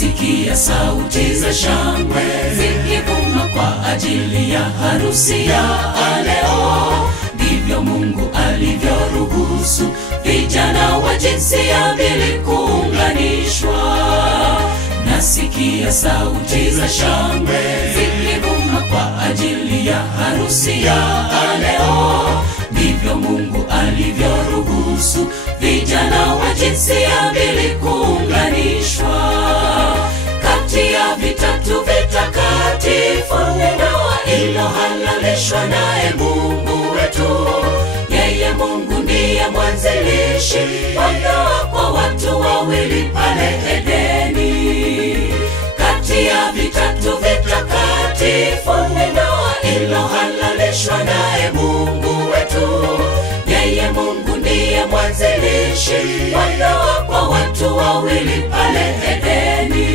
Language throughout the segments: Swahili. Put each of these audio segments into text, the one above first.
nasikia sauti za shangwe zikivuma kwa ajili ya harusi ya leo. Ndivyo Mungu alivyoruhusu vijana wa jinsia mbili kuunganishwa. Nasikia sauti za shangwe zikivuma kwa ajili ya harusi ya leo. Ndivyo Mungu alivyoruhusu vijana wa jinsia mbili kuunganishwa. Kati ya vitatu vitakatifu ni ndoa iliyohalalishwa naye Mungu wetu. Yeye Mungu ndiye mwanzilishi wa ndoa kwa watu wawili pale Edeni. Kati ya vitatu vitakatifu ni ndoa iliyohalalishwa naye Mungu wetu. Yeye Mungu ndiye mwanzilishi wa ndoa kwa watu wawili pale Edeni.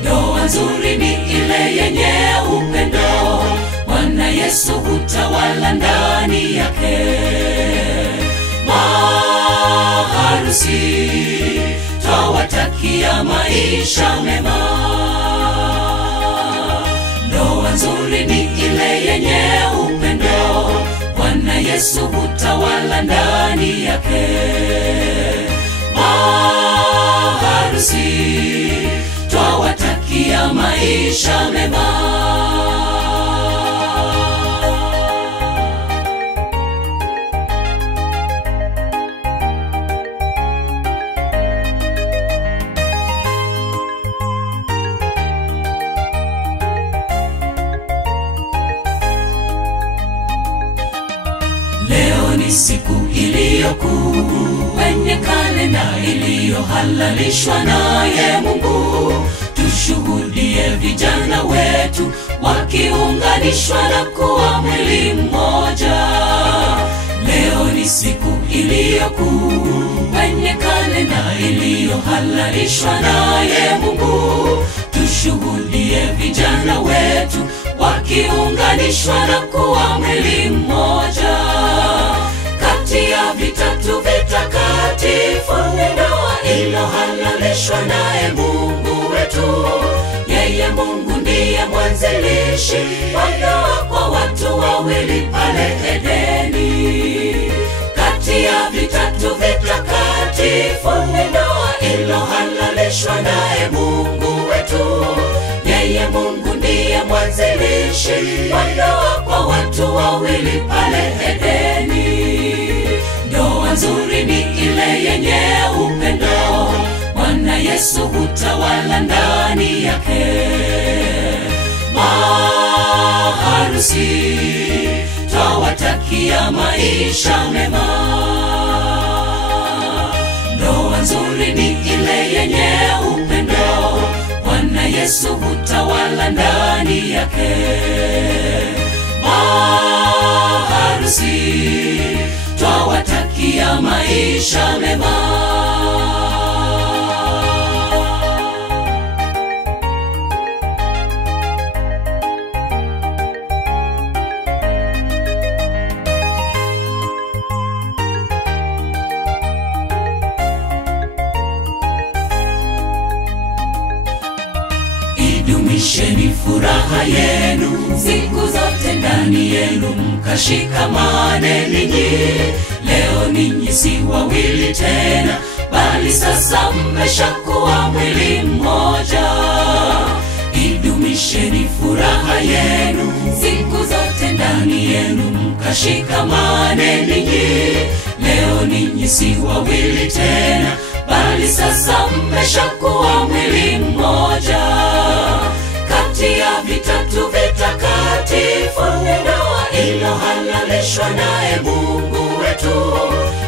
Ndoa nzuri ni ile yenye upendo, Bwana Yesu hutawala ndani yake. Maharusi twawatakia maisha mema. Ndoa nzuri ni ile yenye upendo, Bwana Yesu hutawala ndani yake. Maharusi twawatakia maisha mema. Leo ni siku iliyokuu kwenye kalenda iliyohalalishwa naye Mungu. Tushuhudie vijana wetu wakiunganishwa na kuwa mwili mmoja. Leo ni siku iliyokuu kwenye kalenda iliyohalalishwa naye Mungu. Tushuhudie vijana wetu wakiunganishwa na kuwa mwili mmoja. Kati ya vitatu vitakatifu ni ndoa iliyohalalishwa naye Mungu wetu. Yeye Mungu ndiye mwanzilishi wa ndoa kwa watu wawili pale Edeni. Kati ya vitatu vitakatifu ni ndoa iliyohalalishwa naye Mungu wetu. Yeye Mungu ndiye mwanzilishi wa ndoa kwa watu wawili pale Edeni. Ndoa nzuri ni ile yenye upendo, Bwana Yesu hutawala ndani yake. Maharusi twawatakia maisha mema. Ndoa nzuri ni ile yenye upendo, Bwana Yesu hutawala ndani yake. Maharusi twawatakia maisha mema. Idumisheni furaha yenu siku zote ndani yenu, mkashikamane ninyi. Leo ninyi si wawili tena, bali sasa mmeshakuwa mwili mmoja. Idumisheni furaha yenu siku zote ndani yenu, mkashikamane ninyi. Leo ninyi si wawili tena, bali sasa mmeshakuwa mwili mmoja. Kati ya vitatu vitakatifu ni ndoa iliyohalalishwa naye Mungu wetu.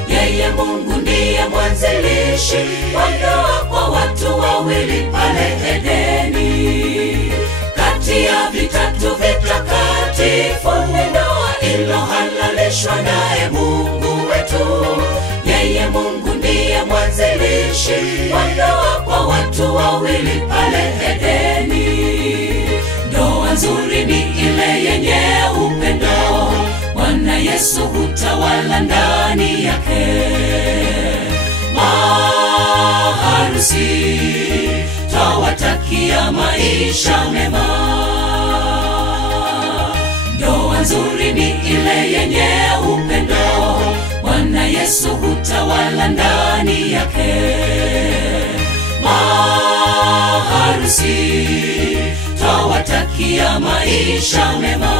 Yeye Mungu ndiye mwanzilishi wa ndoa kwa watu wawili pale Edeni. Kati ya vitatu vitakatifu ni ndoa iliyohalalishwa naye Mungu wetu. Yeye Mungu ndiye mwanzilishi wa ndoa kwa watu wawili pale Edeni. Ndoa nzuri ni ile yenye upendo, Bwana Yesu hutawala ndani yake. Maharusi twawatakia maisha mema. Ndoa nzuri ni ile yenye upendo, Bwana Yesu hutawala ndani yake. Maharusi twawatakia maisha mema.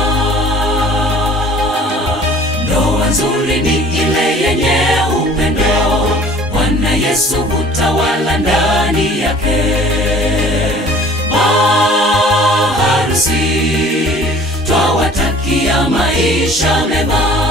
Ndoa nzuri ni ile yenye upendo, Bwana Yesu hutawala ndani yake. Maharusi twawatakia maisha mema.